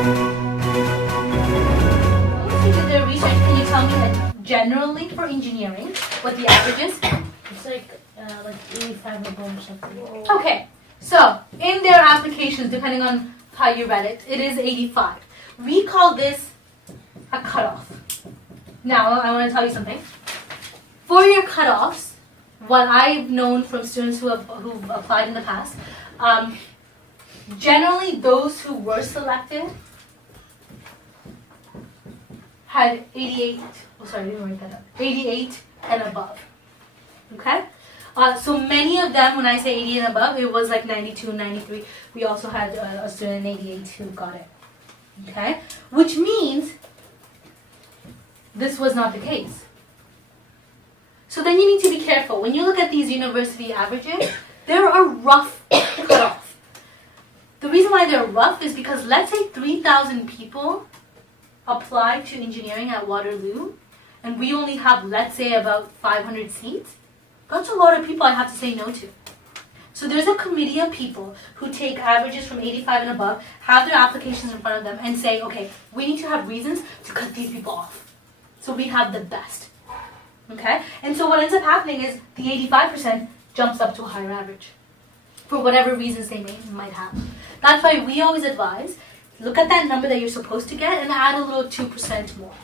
You did their research. Can you tell me that generally for engineering what the average is? It's like 85 above or something. Okay, so in their applications, depending on how you read it, it is 85. We call this a cutoff. Now, I want to tell you something. For your cutoffs, what I've known from students who've applied in the past, generally those who were selected had 88, I didn't write that up, 88 and above. Okay? So many of them, when I say 80 and above, it was like 92, 93. We also had a student in 88 who got it. Okay? Which means this was not the case. So then you need to be careful. When you look at these university averages, they're a rough cutoff. The reason why they're rough is because let's say 3,000 people apply to engineering at Waterloo, and we only have, let's say, about 500 seats. That's a lot of people I have to say no to. So there's a committee of people who take averages from 85 and above, have their applications in front of them, and say, okay, we need to have reasons to cut these people off. So we have the best. Okay? And so what ends up happening is the 85% jumps up to a higher average for whatever reasons they might have. That's why we always advise, look at that number that you're supposed to get and add a little 2% more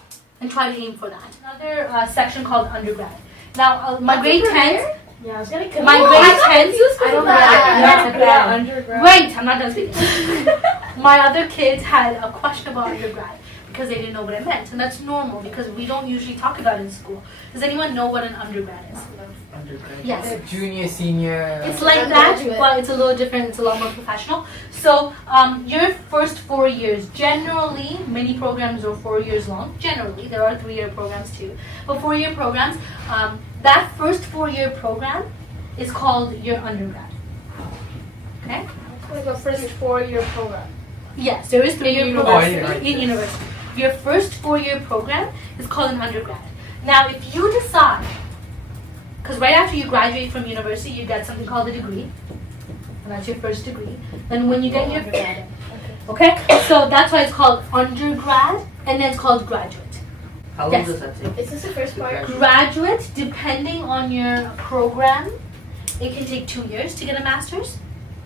and try to aim for that. Another section called undergrad. Now, my grade 10s, Yeah, I was gonna my grade 10s, I don't know. undergrad. Wait, I'm not done speaking. My other kids had a question about undergrad because they didn't know what it meant, and that's normal because we don't usually talk about it in school. Does anyone know what an undergrad is? Undergrad. Yes. Junior, senior. It's like that, but it's a little different. It's a lot more professional. So your first 4 years, generally, many programs are 4 years long. Generally, there are 3-year programs too. But 4-year programs, that first 4-year program is called your undergrad. Okay? Like a first 4-year program. Yes, there is 3-year University. programs in university. Your first 4-year program is called an undergrad. Now, if you decide, because right after you graduate from university, you get something called a degree, and that's your first degree. Then when you get your okay, so that's why it's called undergrad, and then it's called graduate. How long Yes. does that take? Is this the first part? Graduate, depending on your program, it can take 2 years to get a master's.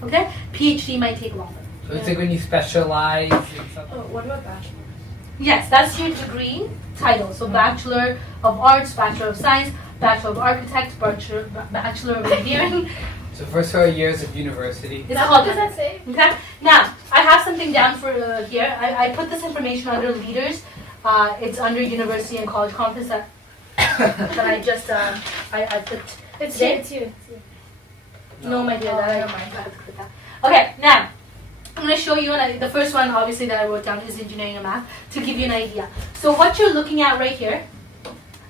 Okay, PhD might take longer. So it's like when you specialize in something. Oh, what about bachelor? Yes, that's your degree title. So Bachelor of Arts, Bachelor of Science, Bachelor of Architects, Bachelor of Engineering. So first 4 years of university. It's What called does that say? Okay. Now I have something down for here. I put this information under leaders. It's under university and college conference that I just I put. It's today. here, it's here. No, my dear, Oh, that I never mind. have to click that. Okay, now I'm going to show you, and the first one obviously that I wrote down is engineering and math to give you an idea. So what you're looking at right here,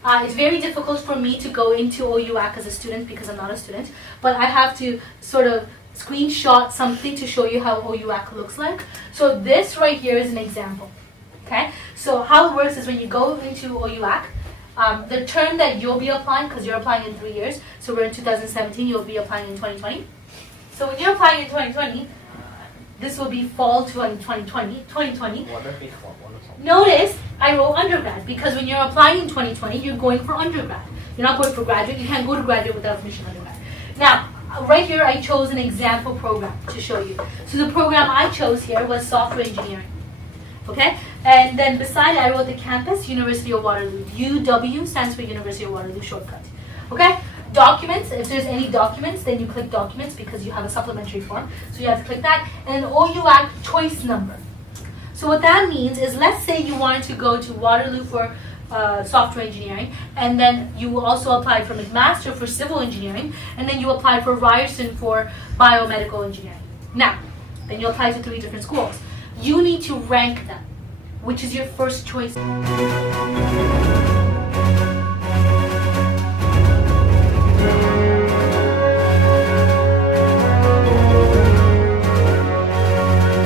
it's very difficult for me to go into OUAC as a student because I'm not a student, but I have to sort of screenshot something to show you how OUAC looks like. So this right here is an example. Okay, so how it works is when you go into OUAC, the term that you'll be applying, because you're applying in 3 years, so we're in 2017, you'll be applying in 2020. So when you're applying in 2020, this will be fall to 2020. Notice I wrote undergrad because when you're applying in 2020, you're going for undergrad. You're not going for graduate. You can't go to graduate without finishing undergrad. Now, right here I chose an example program to show you. So the program I chose here was software engineering. Okay? And then beside it, I wrote the campus, University of Waterloo. UW stands for University of Waterloo shortcut. Okay? Documents, if there's any documents, then you click documents because you have a supplementary form. So you have to click that. And an OUAC choice number. So what that means is, let's say you wanted to go to Waterloo for software engineering, and then you also applied for McMaster for civil engineering, and then you applied for Ryerson for biomedical engineering. Now, then you apply to 3 different schools. You need to rank them. Which is your first choice?